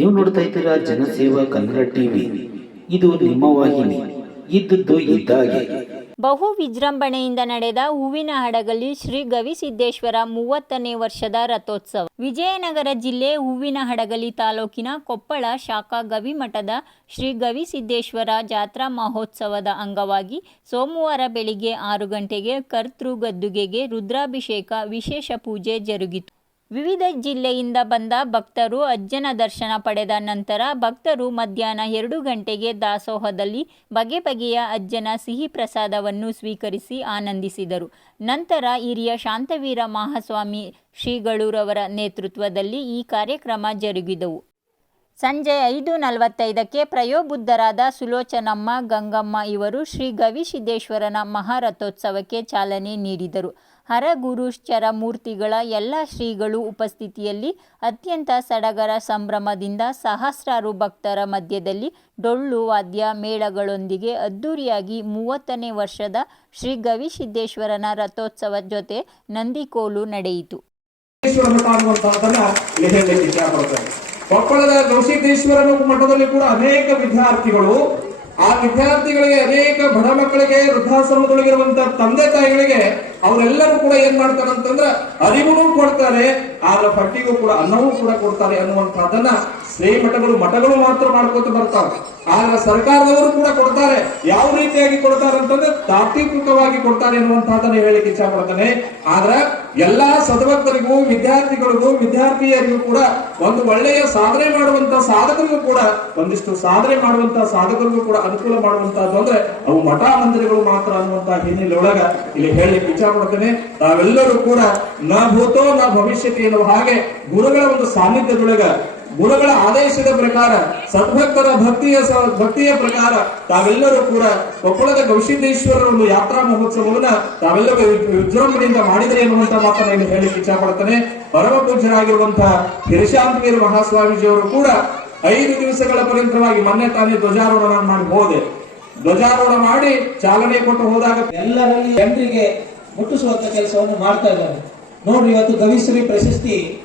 ನೀವು ನೋಡ್ತಾ ಇದ್ದೀರಾ ಜನಸೇವಾ ಕನ್ನಡ ಟಿವಿ. ಇದು ನಿಮ್ಮ ವಾಹಿನಿ. ಇದ್ದದ್ದು ಇದ್ದಾಗೆ. ಬಹು ವಿಜೃಂಭಣೆಯಿಂದ ನಡೆದ ಹೂವಿನ ಹಡಗಲಿ ಶ್ರೀ ಗವಿಸಿದ್ದೇಶ್ವರ ಮೂವತ್ತನೇ ವರ್ಷದ ರಥೋತ್ಸವ. ವಿಜಯನಗರ ಜಿಲ್ಲೆ ಹೂವಿನ ಹಡಗಲಿ ತಾಲೂಕಿನ ಕೊಪ್ಪಳ ಶಾಖಾ ಗವಿಮಠದ ಶ್ರೀ ಗವಿಸಿದ್ದೇಶ್ವರ ಜಾತ್ರಾ ಮಹೋತ್ಸವದ ಅಂಗವಾಗಿ ಸೋಮವಾರ ಬೆಳಿಗ್ಗೆ ಆರು ಗಂಟೆಗೆ ಕರ್ತೃ ಗದ್ದುಗೆಗೆ ರುದ್ರಾಭಿಷೇಕ ವಿಶೇಷ ಪೂಜೆ ಜರುಗಿತು. ವಿವಿಧ ಜಿಲ್ಲೆಯಿಂದ ಬಂದ ಭಕ್ತರು ಅಜ್ಜನ ದರ್ಶನ ಪಡೆದ ನಂತರ ಭಕ್ತರು ಮಧ್ಯಾಹ್ನ ಎರಡು ಗಂಟೆಗೆ ದಾಸೋಹದಲ್ಲಿ ಬಗೆ ಬಗೆಯ ಅಜ್ಜನ ಸಿಹಿ ಪ್ರಸಾದವನ್ನು ಸ್ವೀಕರಿಸಿ ಆನಂದಿಸಿದರು. ನಂತರ ಹಿರಿಯ ಶಾಂತವೀರ ಮಹಾಸ್ವಾಮಿ ಶ್ರೀಗಳೂರವರ ನೇತೃತ್ವದಲ್ಲಿ ಈ ಕಾರ್ಯಕ್ರಮ ಜರುಗಿದವು. ಸಂಜೆ ಐದು ನಲವತ್ತೈದಕ್ಕೆ ಪ್ರಯೋಬುದ್ಧರಾದ ಸುಲೋಚನಮ್ಮ ಗಂಗಮ್ಮ ಇವರು ಶ್ರೀ ಗವಿಸಿದ್ದೇಶ್ವರನ ಮಹಾರಥೋತ್ಸವಕ್ಕೆ ಚಾಲನೆ ನೀಡಿದರು. ಹರಗುರುಶ್ಚರ ಮೂರ್ತಿಗಳ ಎಲ್ಲ ಶ್ರೀಗಳು ಉಪಸ್ಥಿತಿಯಲ್ಲಿ ಅತ್ಯಂತ ಸಡಗರ ಸಂಭ್ರಮದಿಂದ ಸಹಸ್ರಾರು ಭಕ್ತರ ಮಧ್ಯದಲ್ಲಿ ಡೊಳ್ಳು, ವಾದ್ಯ, ಮೇಳಗಳೊಂದಿಗೆ ಅದ್ದೂರಿಯಾಗಿ ಮೂವತ್ತನೇ ವರ್ಷದ ಶ್ರೀ ಗವಿಸಿದ್ದೇಶ್ವರನ ರಥೋತ್ಸವ ಜೊತೆ ನಂದಿಕೋಲು ನಡೆಯಿತು. ಕೊಪ್ಪಳದ ಗವಿಸಿದ್ದೇಶ್ವರನ ಮಠದಲ್ಲಿ ಕೂಡ ಅನೇಕ ವಿದ್ಯಾರ್ಥಿಗಳು, ಆ ವಿದ್ಯಾರ್ಥಿಗಳಿಗೆ ಅನೇಕ ಬಡ ಮಕ್ಕಳಿಗೆ ವೃದ್ಧಾಶ್ರಮದೊಳಗಿರುವಂತಹ ತಂದೆ ತಾಯಿಗಳಿಗೆ ಅವರೆಲ್ಲರೂ ಕೂಡ ಏನ್ ಮಾಡ್ತಾರೆ ಅಂತಂದ್ರೆ ಅರಿವು ಕೊಡ್ತಾರೆ ಆದ್ರೆ ಪಟ್ಟಿಗೂ ಕೂಡ ಅನ್ನವೂ ಕೂಡ ಕೊಡ್ತಾರೆ ಅನ್ನುವಂತಹದ್ದನ್ನ ಶ್ರೀ ಮಠಗಳು ಮಠಗಳು ಮಾತ್ರ ಮಾಡ್ಕೊತ ಬರ್ತಾರೆ ಆದ್ರೆ ಸರ್ಕಾರದವರು ಕೂಡ ಕೊಡ್ತಾರೆ. ಯಾವ ರೀತಿಯಾಗಿ ಕೊಡ್ತಾರೆ ಅಂತಂದ್ರೆ ತಾತ್ವಿಕವಾಗಿ ಕೊಡ್ತಾರೆ ಎನ್ನುವಂತಹದನ್ನ ಹೇಳಿಕ್ಕೆ ಇಚ್ಛಾ ಪಡ್ತಾನೆ ಆದ್ರೆ ಎಲ್ಲಾ ಸದಭಕ್ತರಿಗೂ ವಿದ್ಯಾರ್ಥಿಗಳಿಗೂ, ವಿದ್ಯಾರ್ಥಿಯರಿಗೂ ಕೂಡ ಒಂದು ಒಳ್ಳೆಯ ಸಾಧನೆ ಮಾಡುವಂತ ಸಾಧಕರಿಗೂ ಕೂಡ, ಒಂದಿಷ್ಟು ಸಾಧನೆ ಮಾಡುವಂತ ಸಾಧಕರಿಗೂ ಕೂಡ ಅನುಕೂಲ ಮಾಡುವಂತಹದ್ದು ಅಂದ್ರೆ ಅವು ಮಠ ಮಂದಿರಗಳು ಮಾತ್ರ ಅನ್ನುವಂತ ಹಿನ್ನೆಲೆ ಒಳಗ ಇಲ್ಲಿ ಹೇಳಲಿಕ್ಕೆ ಇಚ್ಛೆ ಪಡ್ತೇನೆ ತಾವೆಲ್ಲರೂ ಕೂಡ ನ ಭೂತೋ ನ ಭವಿಷ್ಯತಿ ಎನ್ನುವ ಹಾಗೆ ಗುರುಗಳ ಒಂದು ಸಾನ್ನಿಧ್ಯದೊಳಗ ಗುರುಗಳ ಆದೇಶದ ಪ್ರಕಾರ ಸದ್ಭಕ್ತರ ಭಕ್ತಿಯ ಭಕ್ತಿಯ ಪ್ರಕಾರ ತಾವೆಲ್ಲರೂ ಕೂಡ ಕೊಪ್ಪಳದ ಗವಿಸಿದ್ದೇಶ್ವರರ ಒಂದು ಯಾತ್ರಾ ಮಹೋತ್ಸವವನ್ನ ತಾವೆಲ್ಲರೂ ವಿಜೃಂಭಣೆಯಿಂದ ಮಾಡಿದರೆ ಎನ್ನುವಂತ ಮಾತನ್ನ ನಾನು ಹೇಳಲಿಕ್ಕೆ ಇಚ್ಛಪಡ್ತೇನೆ. ಪರಮ ಪೂಜ್ಯರಾಗಿರುವಂತಹ ಹಿರಿಶಾಂತವೀರ್ ಮಹಾಸ್ವಾಮೀಜಿಯವರು ಕೂಡ ಐದು ದಿವಸಗಳ ಪರ್ಯಂತರವಾಗಿ ಮೊನ್ನೆ ತಾನೇ ಧ್ವಜಾರೋಹಣ ಮಾಡಿ ಹೋದೆ. ಧ್ವಜಾರೋಹಣ ಮಾಡಿ ಚಾಲನೆ ಕೊಟ್ಟು ಹೋದಾಗ ಎಲ್ಲರಲ್ಲಿ ಜನರಿಗೆ ಮುಟ್ಟಿಸುವಂತ ಕೆಲಸವನ್ನು ಮಾಡ್ತಾ ಇದ್ದಾರೆ. ನೋಡ್ರಿ, ಇವತ್ತು ಗವಿಶ್ರೀ ಪ್ರಶಸ್ತಿ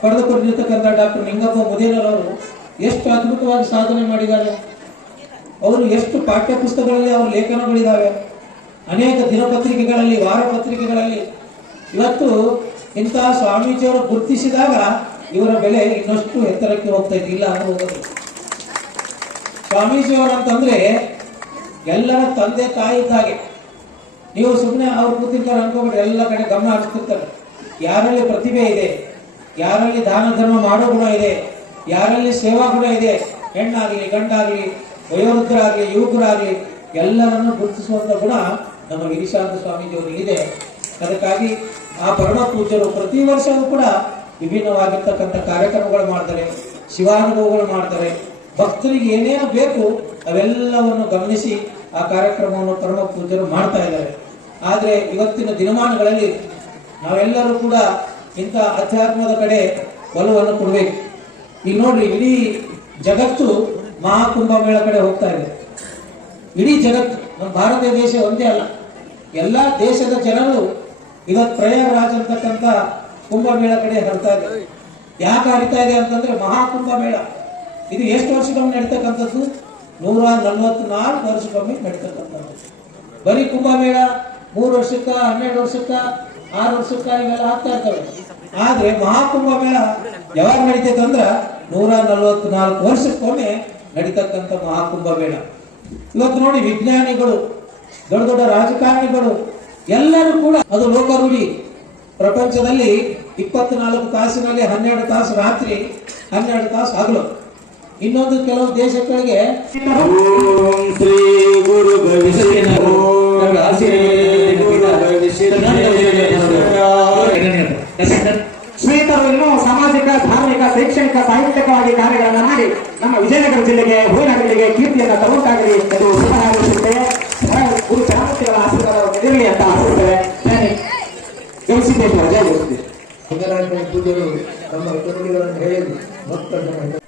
ಪಡೆದುಕೊಂಡಿರ್ತಕ್ಕಂಥ ಡಾಕ್ಟರ್ ನಿಂಗಪ್ಪ ಮುದೇನರವರು ಎಷ್ಟು ಅದ್ಭುತವಾಗಿ ಸಾಧನೆ ಮಾಡಿದ್ದಾರೆ. ಅವರು ಎಷ್ಟು ಪಾಠ್ಯ ಪುಸ್ತಕಗಳಲ್ಲಿ ಅವರ ಲೇಖನಗಳಿದ್ದಾವೆ. ಅನೇಕ ದಿನಪತ್ರಿಕೆಗಳಲ್ಲಿ ವಾರ ಪತ್ರಿಕೆಗಳಲ್ಲಿ ಇವತ್ತು ಇಂತಹ ಸ್ವಾಮೀಜಿಯವರು ಗುರುತಿಸಿದಾಗ ಇವರ ಬೆಲೆ ಇನ್ನಷ್ಟು ಎತ್ತರಕ್ಕೆ ಹೋಗ್ತಾ ಇದೆ. ಇಲ್ಲ ಅಂತ ಹೋಗೋದು. ಸ್ವಾಮೀಜಿಯವರು ಅಂತಂದ್ರೆ ಎಲ್ಲರ ತಂದೆ ತಾಯಿ ಇದ್ದಾಗೆ. ನೀವು ಸುಮ್ಮನೆ ಅವ್ರು ಕೂತಿರ್ತಾರೆ ಅನ್ಕೋಬಿಟ್ಟು ಎಲ್ಲ ಕಡೆ ಗಮನ ಹರಿಸ್ತಿರ್ತಾರೆ. ಯಾರಲ್ಲಿ ಪ್ರತಿಭೆ ಇದೆ? ಯಾರಲ್ಲಿ ದಾನ ಧರ್ಮ ಮಾಡೋ ಗುಣ ಇದೆ, ಯಾರಲ್ಲಿ ಸೇವಾ ಗುಣ ಇದೆ, ಹೆಣ್ಣಾಗಲಿ, ಗಂಡಾಗಲಿ, ವಯೋವೃದ್ಧರಾಗಲಿ, ಯುವಕರಾಗಲಿ, ಎಲ್ಲರನ್ನು ಗುರುತಿಸುವಂತ ಗುಣ ನಮ್ಮ ಗಿರಿಶಾಂತ ಸ್ವಾಮೀಜಿಯವರಿಗೆ ಇದೆ. ಅದಕ್ಕಾಗಿ ಆ ಪರಮ ಪೂಜ್ಯರು ಪ್ರತಿ ವರ್ಷವೂ ಕೂಡ ವಿಭಿನ್ನವಾಗಿರ್ತಕ್ಕಂಥ ಕಾರ್ಯಕ್ರಮಗಳು ಮಾಡ್ತಾರೆ, ಶಿವಾನುಭವಗಳು ಮಾಡ್ತಾರೆ. ಭಕ್ತರಿಗೆ ಏನೇನು ಬೇಕು ಅವೆಲ್ಲವನ್ನು ಗಮನಿಸಿ ಆ ಕಾರ್ಯಕ್ರಮವನ್ನು ಪರಮ ಪೂಜ್ಯರು ಮಾಡ್ತಾ ಇದ್ದಾರೆ. ಆದರೆ ಇವತ್ತಿನ ದಿನಮಾನಗಳಲ್ಲಿ ನಾವೆಲ್ಲರೂ ಕೂಡ ಇಂಥ ಅಧ್ಯಾತ್ಮದ ಕಡೆ ಒಲವನ್ನು ಕೊಡಬೇಕು. ಈಗ ನೋಡ್ರಿ, ಇಡೀ ಜಗತ್ತು ಮಹಾಕುಂಭ ಮೇಳ ಕಡೆ ಹೋಗ್ತಾ ಇದೆ. ಇಡೀ ಜಗತ್ತು, ನಮ್ಮ ಭಾರತ ದೇಶ ಒಂದೇ ಅಲ್ಲ. ಎಲ್ಲ ದೇಶದ ಜನರು ಇವತ್ತು ಪ್ರಯಾಗರಾಜ್ ಅಂತಕ್ಕಂಥ ಕುಂಭಮೇಳ ಕಡೆ ಹರಿತಾ ಇದೆ. ಯಾಕೆ ಹರಿತಾ ಇದೆ ಅಂತಂದ್ರೆ ಮಹಾಕುಂಭಮೇಳ. ಇದು ಎಷ್ಟು ವರ್ಷಕ್ಕೊಮ್ಮೆ ನಡೀತಕ್ಕಂಥದ್ದು? ನೂರ ನಲ್ವತ್ನಾಲ್ಕು ವರ್ಷಕ್ಕೊಮ್ಮೆ ನಡೀತಕ್ಕಂಥದ್ದು. ಬರೀ ಕುಂಭಮೇಳ ಮೂರು ವರ್ಷಕ್ಕ, ಹನ್ನೆರಡು ವರ್ಷಕ್ಕ, ಆರು ವರ್ಷಕ್ಕ ಇವೆಲ್ಲ ಆಗ್ತಾ ಇರ್ತವೆ. ಆದ್ರೆ ಮಹಾಕುಂಭ ಮೇಳ ಯಾವಾಗ ನಡೀತೈತೆ ಅಂದ್ರ ನೂರ ನಲವತ್ನಾಲ್ಕು ವರ್ಷಕ್ಕೊಮ್ಮೆ ನಡೀತಕ್ಕಂತ ಮಹಾಕುಂಭ ಮೇಳ ಇವತ್ತು ನೋಡಿ ವಿಜ್ಞಾನಿಗಳು ದೊಡ್ಡ ದೊಡ್ಡ ರಾಜಕಾರಣಿಗಳು ಎಲ್ಲರೂ ಕೂಡ ಅದು ಲೋಕರೂಢಿ. ಪ್ರಪಂಚದಲ್ಲಿ ಇಪ್ಪತ್ನಾಲ್ಕು ತಾಸಿನಲ್ಲಿ ಹನ್ನೆರಡು ತಾಸು ರಾತ್ರಿ ಹನ್ನೆರಡು ತಾಸು ಹಗಲು. ಇನ್ನೊಂದು ಕೆಲವು ದೇಶಗಳಿಗೆ ಶ್ರೀ ಗುರು ಇನ್ನೂ ಸಾಮಾಜಿಕ, ಧಾರ್ಮಿಕ, ಶೈಕ್ಷಣಿಕ, ಸಾಹಿತ್ಯಿಕವಾಗಿ ಕಾರ್ಯಗಳನ್ನು ಮಾಡಿ ನಮ್ಮ ವಿಜಯನಗರ ಜಿಲ್ಲೆಗೆ ಹೂವಿನಗರಿಗೆ ಕೀರ್ತಿಯನ್ನು ತರುವುದಾಗಲಿ ಎಂದು ಶುಭ ಗುರು ಚರಮೂರ್ತಿಗಳ ಆಶೀರ್ವಾದ ಅಂತ ಆಶಿಸುತ್ತೇವೆ ಪೂಜೆಗಳು ತಮ್ಮ ಕರುಣೆಗಳನ್ನು ಹೇಳಿ ಭಕ್ತ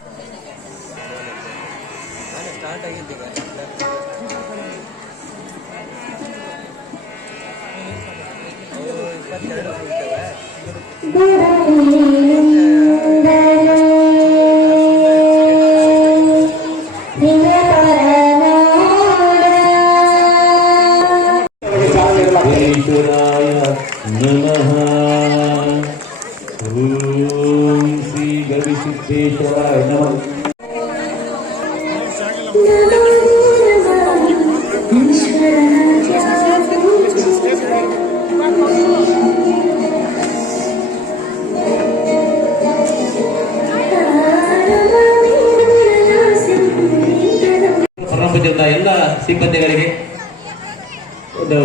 ಸಿಬ್ಬಂದಿಗಳಿಗೆ ಒಂದು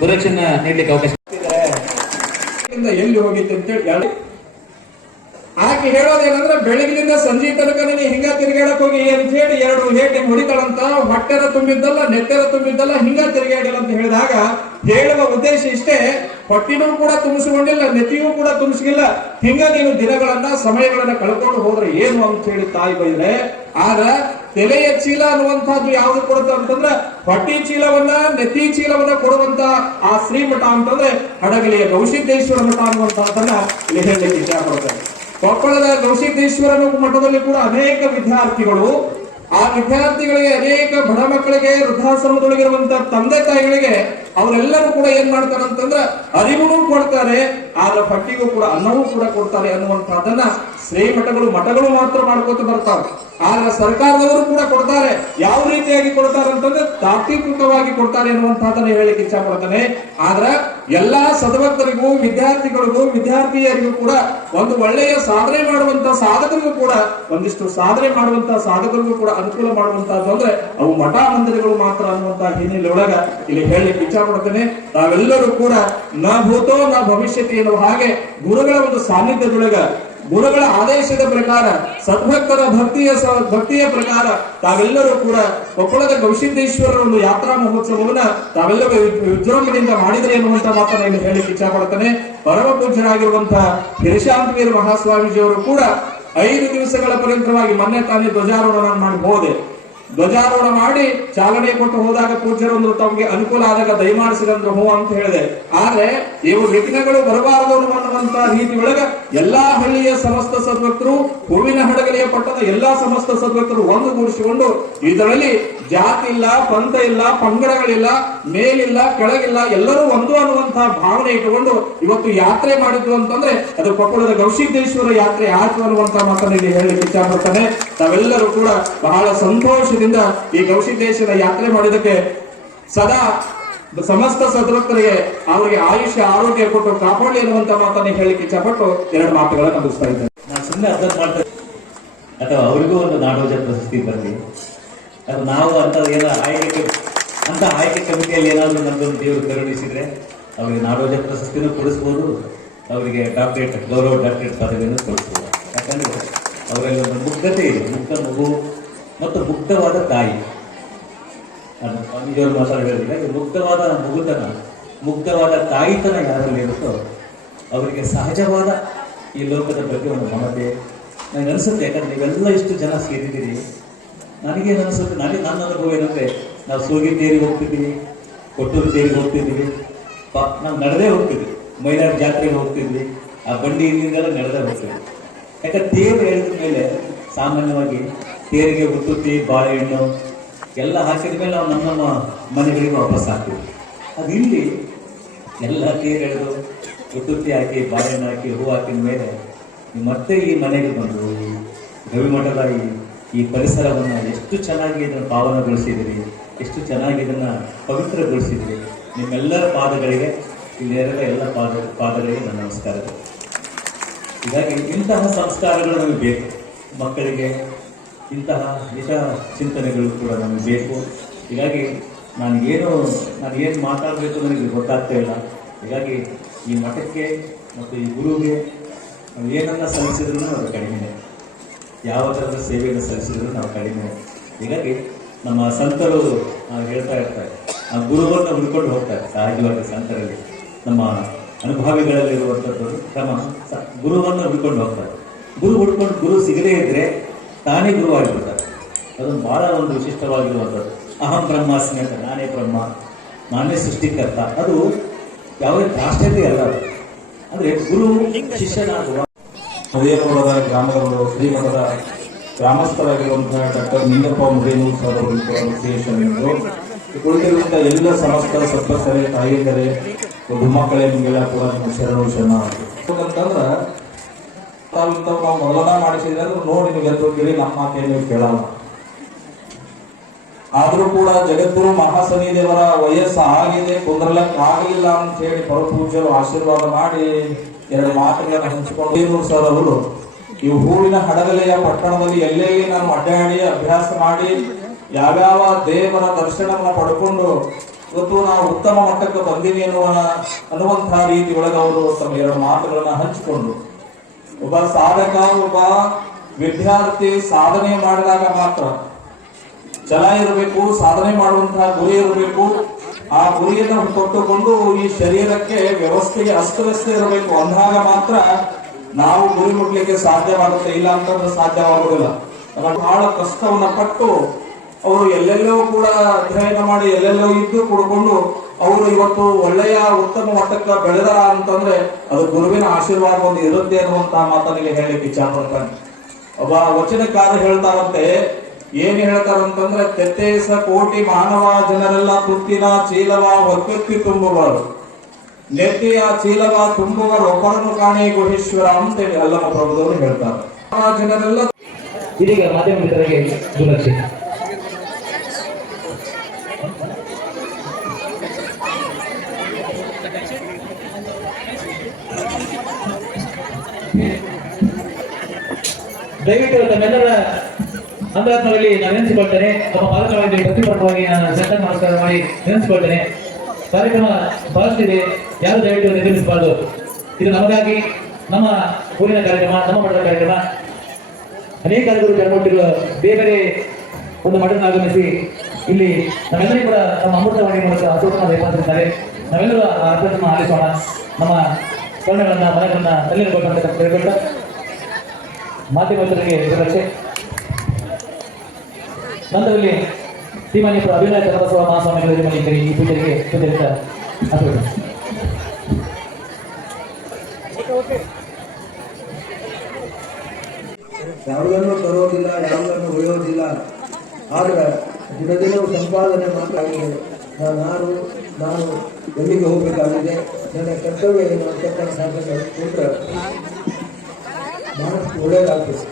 ಗುರುಕ್ಷಣ ನೀಡಲಿಕ್ಕೆ ಅವಕಾಶ ಎಲ್ಲಿ ಹೋಗಿತ್ತು ಅಂತೇಳಿ ಹೇಳಿ ಆಕೆ ಹೇಳೋದೇನಂದ್ರೆ ಬೆಳಗಿನಿಂದ ಸಂಜೆ ತನಕ ಹಿಂಗ ತಿರುಗಾಡಕ್ ಹೋಗಿ ಅಂತ ಹೇಳಿ ಎರಡು ಹೇಟಿ ಹೊಡಿತಾಳಂತ ಹೊಟ್ಟೆರ ತುಂಬಿದ್ದಲ್ಲ ನೆಟ್ಟೆರ ತುಂಬಿದ್ದಲ್ಲ ಹಿಂಗ ತಿರುಗಾಡಿಲ್ಲ ಅಂತ ಹೇಳಿದಾಗ ಹೇಳುವ ಉದ್ದೇಶ ಇಷ್ಟೇ, ಹೊಟ್ಟಿನೂ ಕೂಡ ತುಂಬಿಸಿಕೊಂಡಿಲ್ಲ, ನೆತ್ತಿಯೂ ಕೂಡ ತುಂಬಿಸಿಲ್ಲ. ಹಿಂಗ ನೀನು ದಿನಗಳನ್ನ ಸಮಯಗಳನ್ನ ಕಳ್ಕೊಂಡು ಹೋದ್ರೆ ಏನು ಅಂತ ಹೇಳಿ ತಾಯಿ ಬೈದ್ರೆ, ಆಗ ತೆಲೆಯ ಚೀಲ ಅನ್ನುವಂತಹದ್ದು ಯಾವ್ದು ಕೊಡುತ್ತೆ ಅಂತಂದ್ರೆ ಪಟ್ಟಿ ಚೀಲವನ್ನ, ನೆತ್ತಿ ಚೀಲವನ್ನ ಕೊಡುವಂತ ಆ ಶ್ರೀಮಠ ಅಂತಂದ್ರೆ ಹಡಗಲಿಯ ಗೌಶಿದ್ದೇಶ್ವರ ಮಠ ಅನ್ನುವಂತಹದ್ದನ್ನ ಇಲ್ಲಿ ಹೇಳಲಿಕ್ಕೆ ಇಚ್ಛೆ ಕೊಪ್ಪಳದ ಗೌಶಿದ್ದೇಶ್ವರ ಮಠದಲ್ಲಿ ಕೂಡ ಅನೇಕ ವಿದ್ಯಾರ್ಥಿಗಳು ಆ ವಿದ್ಯಾರ್ಥಿಗಳಿಗೆ ಅನೇಕ ಬಡ ಮಕ್ಕಳಿಗೆ ವೃದ್ಧಾಶ್ರಮದೊಳಗಿರುವಂತಹ ತಂದೆ ತಾಯಿಗಳಿಗೆ ಅವರೆಲ್ಲರೂ ಕೂಡ ಏನ್ ಮಾಡ್ತಾರೆ ಅಂತಂದ್ರೆ ಅರಿವುನೂ ಕೊಡ್ತಾರೆ, ಆದ್ರೆ ಪಟ್ಟಿಗೂ ಕೂಡ ಅನ್ನವೂ ಕೂಡ ಕೊಡ್ತಾರೆ ಅನ್ನುವಂತಹದನ್ನ ಶ್ರೀಮಠಗಳು ಮಠಗಳು ಮಾತ್ರ ಮಾಡ್ಕೋತ ಬರ್ತಾವೆ. ಆದ್ರೆ ಸರ್ಕಾರದವರು ಕೂಡ ಕೊಡ್ತಾರೆ. ಯಾವ ರೀತಿಯಾಗಿ ಕೊಡ್ತಾರೆ ಅಂತಂದ್ರೆ ತಾತ್ವಿಕವಾಗಿ ಕೊಡ್ತಾರೆ ಅನ್ನುವಂತಹದನ್ನ ಹೇಳಿಕ್ಕೆ ಇಚ್ಛೆ ಪಡ್ತಾನೆ. ಆದ್ರೆ ಎಲ್ಲಾ ಸದಭಕ್ತರಿಗೂ, ವಿದ್ಯಾರ್ಥಿಗಳಿಗೂ, ವಿದ್ಯಾರ್ಥಿಯರಿಗೂ ಕೂಡ ಒಂದು ಒಳ್ಳೆಯ ಸಾಧನೆ ಮಾಡುವಂತ ಸಾಧಕರಿಗೂ ಕೂಡ, ಒಂದಿಷ್ಟು ಸಾಧನೆ ಮಾಡುವಂತ ಸಾಧಕರಿಗೂ ಕೂಡ ಅನುಕೂಲ ಮಾಡುವಂತಹದ್ದು ಅಂದ್ರೆ ಅವು ಮಠ ಮಂದಿರಗಳು ಮಾತ್ರ ಅನ್ನುವಂತ ಹಿನ್ನೆಲೆ ಒಳಗ ಇಲ್ಲಿ ಹೇಳಲಿಕ್ಕೆ ವಿಚಾರ ಮಾಡ್ತೇನೆ ತಾವೆಲ್ಲರೂ ಕೂಡ ನ ಭೂತೋ ನ ಭವಿಷ್ಯತಿ ಎನ್ನುವ ಹಾಗೆ ಗುರುಗಳ ಒಂದು ಸಾನ್ನಿಧ್ಯದೊಳಗ, ಗುರುಗಳ ಆದೇಶದ ಪ್ರಕಾರ, ಸದ್ಭಕ್ತರ ಭಕ್ತಿಯ ಭಕ್ತಿಯ ಪ್ರಕಾರ ತಾವೆಲ್ಲರೂ ಕೂಡ ಕೊಪ್ಪಳದ ಗವಿಸಿದ್ದೇಶ್ವರರ ಒಂದು ಯಾತ್ರಾ ಮಹೋತ್ಸವವನ್ನ ತಾವೆಲ್ಲರೂ ವಿಜೃಂಭಣೆಯಿಂದ ಮಾಡಿದರೆ ಎನ್ನುವಂತ ಮಾತನ್ನ ಇಲ್ಲಿ ಹೇಳಿ ಇಚ್ಛಾ ಪಡ್ತಾನೆ. ಪರಮ ಪೂಜ್ಯರಾಗಿರುವಂತಹ ಹಿರಿಶಾಂತವೀರ ಮಹಾಸ್ವಾಮೀಜಿಯವರು ಕೂಡ ಐದು ದಿವಸಗಳ ಪರ್ಯಂತರವಾಗಿ ಮೊನ್ನೆ ತಾನೇ ಧ್ವಜಾರೋಹಣ ಮಾಡಿ ಧ್ವಜಾರೋಹಣ ಮಾಡಿ ಚಾಲನೆ ಕೊಟ್ಟು ಹೋದಾಗ ಪೂಜ್ಯರಂದ್ರು ತಮಗೆ ಅನುಕೂಲ ಆದಾಗ ದಯಮಾಡಿಸಿದಂದ್ರು ಹೋ ಅಂತ ಹೇಳಿದೆ. ಆದ್ರೆ ಇವು ವಿಘ್ನಗಳು ಬರಬಾರದು ಅನ್ನುವಂತ ರೀತಿ ಒಳಗ ಎಲ್ಲಾ ಹಳ್ಳಿಯ ಸಮಸ್ತ ಸದ್ಭಕ್ತರು ಹೂವಿನ ಹಡಗಲಿಯ ಪಟ್ಟದ ಎಲ್ಲಾ ಸಮಸ್ತ ಸದ್ಭಕ್ತರು ಒಂದುಗೂಡಿಸಿಕೊಂಡು ಇದರಲ್ಲಿ ಜಾತಿ ಇಲ್ಲ, ಪಂಥ ಇಲ್ಲ, ಪಂಗಡಗಳಿಲ್ಲ, ಮೇಲಿಲ್ಲ, ಕೆಳಗಿಲ್ಲ, ಎಲ್ಲರೂ ಒಂದು ಅನ್ನುವಂತಹ ಭಾವನೆ ಇಟ್ಟುಕೊಂಡು ಇವತ್ತು ಯಾತ್ರೆ ಮಾಡಿದ್ರು ಅಂತಂದ್ರೆ ಅದು ಕೊಪ್ಪಳದ ಗೌಶಿದ್ದೇಶ್ವರ ಯಾತ್ರೆ ಆಯ್ತು ಅನ್ನುವಂತಹ ಮಾತನ್ನು ಇಲ್ಲಿ ಹೇಳಲಿಕ್ಕೆ ಇಚ್ಛೆ ಪಡ್ತಾನೆ ತಾವೆಲ್ಲರೂ ಕೂಡ ಬಹಳ ಸಂತೋಷದಿಂದ ಈ ದೇಶದ ಯಾತ್ರೆ ಮಾಡಿದಕ್ಕೆ ಸದಾ ಸಮಸ್ತ ಸದೃಕ್ತರಿಗೆ ಅವರಿಗೆ ಆಯುಷ್ಯ, ಆರೋಗ್ಯ ಕೊಟ್ಟು ಕಾಪಾಡಲಿ ಅನ್ನುವಂತ ಮಾತನ್ನ ಹೇಳಿಕೆ ಇಚ್ಛಪಟ್ಟು ಎರಡು ಮಾತುಗಳನ್ನು ಮುಗಿಸ್ತಾ ಇದ್ದೇನೆ. ನಾನು ಸುಮ್ಮನೆ ಅರ್ಥ ಮಾಡ್ತಾ ಅಥವಾ ಅವರಿಗೂ ಒಂದು ನಾಡೋಜ ಪ್ರಶಸ್ತಿ ಬರಲಿ. ಅದು ನಾವು ಅಂತ ಏನೋ ಆಯ್ಕೆ ಅಂತ ಆಯ್ಕೆ ಕಮಿಟಿಯಲ್ಲಿ ಏನಾದರೂ ನಮ್ದೊಂದು ದೇವರು ಕರುಣಿಸಿದ್ರೆ ಅವರಿಗೆ ನಾಡೋಜ ಪ್ರಶಸ್ತಿನೂ ಕೊಡಿಸ್ಬೋದು. ಅವರಿಗೆ ಡಾಕ್ಟರೇಟ್, ಗೌರವ ಡಾಕ್ಟರೇಟ್ ಪದವಿಯನ್ನು ಕೊಡಿಸ್ಬೋದು. ಯಾಕಂದ್ರೆ ಅವರಲ್ಲಿ ಒಂದು ಮುಗ್ಧತೆ ಇದೆ. ಮುಗ್ಧ ಮಗು ಮತ್ತು ಮುಗ್ಧವಾದ ತಾಯಿ. ಅದು ಸ್ವಾಮೀಜಿಯವರು ಹೇಳಿದ್ರೆ ಮುಗ್ಧವಾದ ಮಗುತನ ಮುಗ್ಧವಾದ ತಾಯಿತನ ಯಾರಲ್ಲಿ ಇರುತ್ತೋ ಅವರಿಗೆ ಸಹಜವಾದ ಈ ಲೋಕದ ಬಗ್ಗೆ ಒಂದು ಮಮತೆ ನನಗೆ ಅನಿಸುತ್ತೆ, ಯಾಕಂದ್ರೆ ನೀವೆಲ್ಲ ಇಷ್ಟು ಜನ ಸೇರಿದ್ದೀರಿ. ನನಗೇನು ಅನಿಸುತ್ತೆ, ನನಗೆ ನನ್ನ ಅನುಭವ ಏನಂದ್ರೆ ನಾವು ಸೋಗಿ ತೇರಿಗೆ ಹೋಗ್ತಿದ್ದೀವಿ, ಕೊಟ್ಟೂರು ತೇರಿಗೆ ಹೋಗ್ತಿದ್ದೀವಿ. ಪಾ, ನಾವು ನಡೆದೇ ಹೋಗ್ತಿದ್ವಿ. ಮೈಲಾರ ಜಾತ್ರೆಗೆ ಹೋಗ್ತಿದ್ವಿ. ಆ ಬಂಡಿ ಇಲ್ಲಿಂದೆಲ್ಲ ನಡೆದೇ ಹೋಗ್ತಿದ್ವಿ. ಯಾಕಂದ್ರೆ ತೇರು ಹೇಳಿದ ಮೇಲೆ ಸಾಮಾನ್ಯವಾಗಿ ತೇರಿಗೆ ಉತ್ತುತ್ತಿ, ಬಾಳೆಹಣ್ಣು ಎಲ್ಲ ಹಾಕಿದ ಮೇಲೆ ನಾವು ನಮ್ಮ ಮನೆಗಳಿಗೆ ವಾಪಸ್ ಹಾಕ್ತೀವಿ. ಅದು ಇಲ್ಲಿ ಎಲ್ಲ ತೇರು ಎಳೆದು ಉತ್ತುತ್ತಿ ಹಾಕಿ, ಬಾಳೆಹಣ್ಣು ಹಾಕಿ, ಹೂ ಹಾಕಿದ ಮೇಲೆ ಮತ್ತೆ ಈ ಮನೆಗೆ ಬಂದು ಗವಿಮಠದ ಈ ಈ ಪರಿಸರವನ್ನು ಎಷ್ಟು ಚೆನ್ನಾಗಿ ಇದನ್ನು ಪಾವನಗೊಳಿಸಿದಿರಿ ಎಷ್ಟು ಚೆನ್ನಾಗಿ ಇದನ್ನು ಪವಿತ್ರಗೊಳಿಸಿದಿರಿ ನಿಮ್ಮೆಲ್ಲರ ಪಾದಗಳಿಗೆ ಇಲ್ಲಿರುವ ಎಲ್ಲ ಪಾದ, ಪಾದಗಳಿಗೆ ನನ್ನ ನಮಸ್ಕಾರಗಳು ಹೀಗಾಗಿ ಇಂತಹ ಸಂಸ್ಕಾರಗಳು ನಮಗೆ ಬೇಕು. ಮಕ್ಕಳಿಗೆ ಇಂತಹ ಹಿತ ಚಿಂತನೆಗಳು ಕೂಡ ನಮಗೆ ಬೇಕು. ಹೀಗಾಗಿ ಏನು, ನಾನು ಏನು ಮಾತಾಡಬೇಕು ನನಗೆ ಗೊತ್ತಾಗ್ತಾ ಇಲ್ಲ. ಹೀಗಾಗಿ ಈ ಮಠಕ್ಕೆ ಮತ್ತು ಈ ಗುರುವಿಗೆ ನಾವು ಏನನ್ನ ಸಲ್ಲಿಸಿದ್ರು ನಾವು ಕಡಿಮೆ. ಯಾವ ಥರದ ಸೇವೆಯನ್ನು ಸಲ್ಲಿಸಿದ್ರು ನಾವು ಕಡಿಮೆ. ಹೀಗಾಗಿ ನಮ್ಮ ಸಂತರು ಹೇಳ್ತಾ ಇರ್ತಾರೆ. ಆ ಗುರುವನ್ನು ಹುಡ್ಕೊಂಡು ಹೋಗ್ತಾರೆ, ಸಹಜವಾಗಿ ಸಂತರಲ್ಲಿ. ನಮ್ಮ ಅನುಭವಿಗಳಲ್ಲಿರುವಂಥದ್ದು ಕ್ರಮ. ಗುರುವನ್ನು ಹುಡ್ಕೊಂಡು ಹೋಗ್ತಾರೆ. ಗುರು ಹುಡ್ಕೊಂಡು ಗುರು ಸಿಗದೇ ಇದ್ರೆ ತಾನೇ ಗುರು ಆಗಿಬಿಡ್ತಾರೆ. ಅದು ಬಹಳ ಒಂದು ವಿಶಿಷ್ಟವಾಗಿರುವಂಥದ್ದು. ಅಹಂ ಬ್ರಹ್ಮಾಸ್ಮಿ ಅಂತ ನಾನೇ ಬ್ರಹ್ಮ, ನಾನೇ ಸೃಷ್ಟಿಕರ್ತ. ಅದು ಯಾವುದೇ ರಾಷ್ಟ್ರತೆ ಅಲ್ಲ ಅಂದರೆ ಗುರು, ಶಿಷ್ಯನಾಗುವ ಉದಯಪುರದ ಗ್ರಾಮಗಳು, ಶ್ರೀಮಠದ ಗ್ರಾಮಸ್ಥರಾಗಿರುವಂತಹ ಡಾಕ್ಟರ್ ನಿಂಗಪ್ಪ ಮುರೇನೂರ್ ಸರ್ ಅವರು ಎಂದು ವಿಶೇಷ ಕುಳಿತಿರುವಂತ ಎಲ್ಲ ಸಮಸ್ತ ಸದಸ್ಯರೇ ತಾಯಿಯಂದರೆ ಮಕ್ಕಳೇ, ನಿಮಗೆಲ್ಲ ಕೂಡ ನಿಮ್ಮ ಶರಣು ಶರಣ ಅಂತಂದ್ರ ತಾವು ನಾವು ಮೊದಲನ ಮಾಡಿಸಿದ್ರೆ ನೋಡಿ ಎದ್ದು ಹೋಗಿರಿ ನಮ್ಮ ಮಾತೇನು ಕೇಳಲ್ಲ. ಆದ್ರೂ ಕೂಡ ಜಗದ್ಗುರು ಮಹಾಸನಿ ದೇವರ ವಯಸ್ಸು ಆಗಿದೆ ಕುಂದ್ರಲಕ್ಕೆ ಆಗಲಿಲ್ಲ ಅಂತ ಹೇಳಿ ಪರಪೂಜರು ಆಶೀರ್ವಾದ ಮಾಡಿ ಎರಡು ಮಾತುಗಳನ್ನು ಹಂಚಿಕೊಂಡು ಸರ್ ಅವರು, ಈ ಹೂವಿನ ಹಡಗಲೆಯ ಪಟ್ಟಣದಲ್ಲಿ ಎಲ್ಲೆಲ್ಲಿ ನಾನು ಅಡ್ಡಾಡಿ ಅಭ್ಯಾಸ ಮಾಡಿ, ಯಾವ್ಯಾವ ದೇವರ ದರ್ಶನವನ್ನು ಪಡ್ಕೊಂಡು ಇವತ್ತು ನಾವು ಉತ್ತಮ ಮಟ್ಟಕ್ಕೆ ಬಂದೀನಿ ಅನ್ನುವ ಅನ್ನುವಂತಹ ರೀತಿ ಒಳಗೆ ಅವರು ತಮ್ಮ ಎರಡು ಮಾತುಗಳನ್ನ ಹಂಚಿಕೊಂಡು ಒಬ್ಬ ಸಾಧಕ, ಒಬ್ಬ ವಿದ್ಯಾರ್ಥಿ ಸಾಧನೆ ಮಾಡಿದಾಗ ಮಾತ್ರ ಛಲ ಇರಬೇಕು, ಸಾಧನೆ ಮಾಡುವಂತಹ ಗುರಿ ಇರಬೇಕು. ಆ ಗುರಿಯನ್ನು ಕೊಟ್ಟುಕೊಂಡು ಈ ಶರೀರಕ್ಕೆ ವ್ಯವಸ್ಥೆಗೆ ಅಸ್ತವ್ಯಸ್ತ ಇರಬೇಕು ಅಂದಾಗ ಮಾತ್ರ ನಾವು ಗುರಿ ಮುಟ್ಲಿಕ್ಕೆ ಸಾಧ್ಯವಾಗುತ್ತೆ. ಇಲ್ಲ ಅಂತಂದ್ರೆ ಸಾಧ್ಯವಾಗುವುದಿಲ್ಲ. ಬಹಳ ಕಷ್ಟವನ್ನ ಪಟ್ಟು ಅವರು ಎಲ್ಲೆಲ್ಲೋ ಕೂಡ ಅಧ್ಯಯನ ಮಾಡಿ, ಎಲ್ಲೆಲ್ಲೋ ಇದ್ದು ಕೂಡಿಕೊಂಡು ಅವರು ಇವತ್ತು ಒಳ್ಳೆಯ ಉತ್ತಮ ಮಟ್ಟಕ್ಕೆ ಬೆಳೆದಾರ ಅಂತಂದ್ರೆ ಅದು ಗುರುವಿನ ಆಶೀರ್ವಾದ ಒಂದು ಇರುತ್ತೆ ಅನ್ನುವಂತಹ ಮಾತನಿಗೆ ಹೇಳಲಿಕ್ಕೆ ಇಚ್ಛಾ ಪಡ್ತಾನೆ ಒಬ್ಬ ವಚನಕಾರ ಹೇಳ್ತಾರಂತೆ, ಏನ್ ಹೇಳ್ತಾರಂತಂದ್ರೆ ತೆತ್ತೇಸ ಕೋಟಿ ಮಾನವ ಜನರೆಲ್ಲ ತುತ್ತಿನ ಚೀಲವ ಹೊತ್ತಿ ತುಂಬುವರು. ನೆತ್ತಿಯ ಚೀಲವ ತುಂಬುವರು ಒಬ್ಬರನ್ನು ಕಾಣಿ ಗುಹೇಶ್ವರ ಅಂತೇಳಿ ಅಲ್ಲಮ್ಮ ಪ್ರಭುದವರು ಹೇಳ್ತಾರೆ. ಜನರೆಲ್ಲ ಇದೀಗ ಮಾಧ್ಯಮ ಮಿತ್ರರಿಗೆ ದಯವಿಟ್ಟು ತಮ್ಮೆಲ್ಲರ ಅಂತರಾತ್ಮದಲ್ಲಿ ನಾನು ನೆನೆಸಿಕೊಳ್ತೇನೆ ತಮ್ಮ ಪಾದಕವಾಗಿ ಪ್ರತಿಪರವಾಗಿ ನಾನು ಸತ್ತ ನಮಸ್ಕಾರ ಮಾಡಿ ನೆನೆಸಿಕೊಳ್ತೇನೆ ಕಾರ್ಯಕ್ರಮ ಬಹಳಷ್ಟಿದೆ ಯಾರು ದಯವಿಟ್ಟು ನಿರ್ಮಿಸಬಾರ್ದು ಇದು ನಮಗಾಗಿ, ನಮ್ಮ ಊರಿನ ಕಾರ್ಯಕ್ರಮ, ನಮ್ಮ ಮಠದ ಕಾರ್ಯಕ್ರಮ. ಅನೇಕ ಗುರು ಜನ್ಮಟ್ಟಿರುವ ಬೇರೆ ಬೇರೆ ಒಂದು ಮಠನ ಆಗಮಿಸಿ ಇಲ್ಲಿ ನಮ್ಮೆಲ್ಲರೂ ಕೂಡ ನಮ್ಮ ಅಮೃತವಾಣಿ ಮೂಲಕ ಅಶೋಕನ ದಯಪಾಲಿಸಿದ್ದಾರೆ ನಾವೆಲ್ಲರೂ ಆ ಅರ್ಥವನ್ನು ಆಲಿಸೋಣ. ನಮ್ಮ ಕರ್ಣಗಳನ್ನ ಮನಗಳನ್ನ ತಲ್ಲಿರಬೇಕಂತ ಕೇಳ್ಕೊಳ್ತಾ ಮಿತ್ರರಿಗೆ ರಕ್ಷೆ ನಂತರದಲ್ಲಿ ಶ್ರೀಮಾನ್ಯ ಅಭಿನಯ ಚನ್ನಬಸವ ಮಹಾಸ್ವಾಮಿಗಳ ನಿರ್ಮಲಿಕರಿ ಈ ಪೂಜೆಗೆ ಅಸೋಕ ಯಾವುದನ್ನು ತರೋದಿಲ್ಲ, ಯಾವುದನ್ನು ಉಳಿಯೋದಿಲ್ಲ. ಆದ್ರೆ ದಿನದಿನವೂ ಸಂಪಾದನೆ ಮಾತ್ರ ಆಗಿದೆ. ನಾನು ಯಾರು ನಾನು ಎಲ್ಲಿಗೆ ಹೋಗಬೇಕಾಗಿದೆ? ನನ್ನ ಕರ್ತವ್ಯ ಏನು ಅಂತಕ್ಕಂಥ ಕೂತ್ರೆ ಬಹಳಷ್ಟು ಒಳ್ಳೆಯದಾಗ್ತದೆ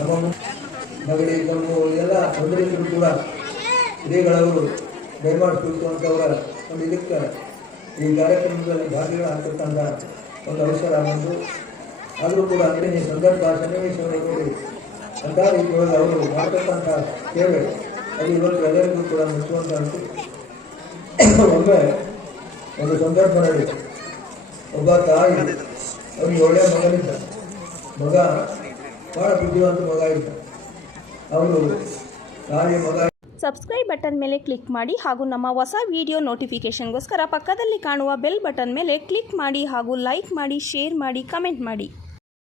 ನಮ್ಮ ನಗಡಿ ಕಮ್ಮು ಎಲ್ಲ ತೊಂದರೆ ಇದ್ರು ಕೂಡ ಹಿರಿಯಗಳವರು ದಯಮಾಡಿ ಅಂತವರ ಒಂದು ಇದಕ್ಕೆ ಈ ಕಾರ್ಯಕ್ರಮದಲ್ಲಿ ಭಾಗಿಗಳಾಗ್ತಕ್ಕಂಥ ಒಂದು ಅವಸರ ಬಂದು ಆದರೂ ಕೂಡ ಅಂದರೆ ಈ ಸಂದರ್ಭ ಸನ್ನಿವೇಶವನ್ನು ನೋಡಿ ರೀತಿಯೊಳಗೆ ಅವರು ಮಾಡ್ತಕ್ಕಂಥ ಸೇವೆ ಅದು ಇವತ್ತು ಎಲ್ಲರಿಗೂ ಕೂಡ ಮೆಚ್ಚುವಂತ ಉಂಟು ಒಮ್ಮೆ ಒಂದು ಸಂದರ್ಭ ನಡೀತು ಒಬ್ಬ ತಾಯಿ ಅವ್ರಿಗೆ ಒಳ್ಳೆಯ ಮಗನಿದ್ದ. ಮಗ ಬಹಳ ಬುದ್ಧಿವಂತ ಮಗ ಇದ್ದ ಅವನು ತಾಯಿ ಮಗ ಸಬ್ಸ್ಕ್ರೈಬ್ ಬಟನ್ ಮೇಲೆ ಕ್ಲಿಕ್ ಮಾಡಿ ಹಾಗೂ ನಮ್ಮ ಹೊಸ ವಿಡಿಯೋ ನೋಟಿಫಿಕೇಷನ್ಗೋಸ್ಕರ ಪಕ್ಕದಲ್ಲಿ ಕಾಣುವ ಬೆಲ್ ಬಟನ್ ಮೇಲೆ ಕ್ಲಿಕ್ ಮಾಡಿ ಹಾಗೂ ಲೈಕ್ ಮಾಡಿ ಶೇರ್ ಮಾಡಿ ಕಮೆಂಟ್ ಮಾಡಿ.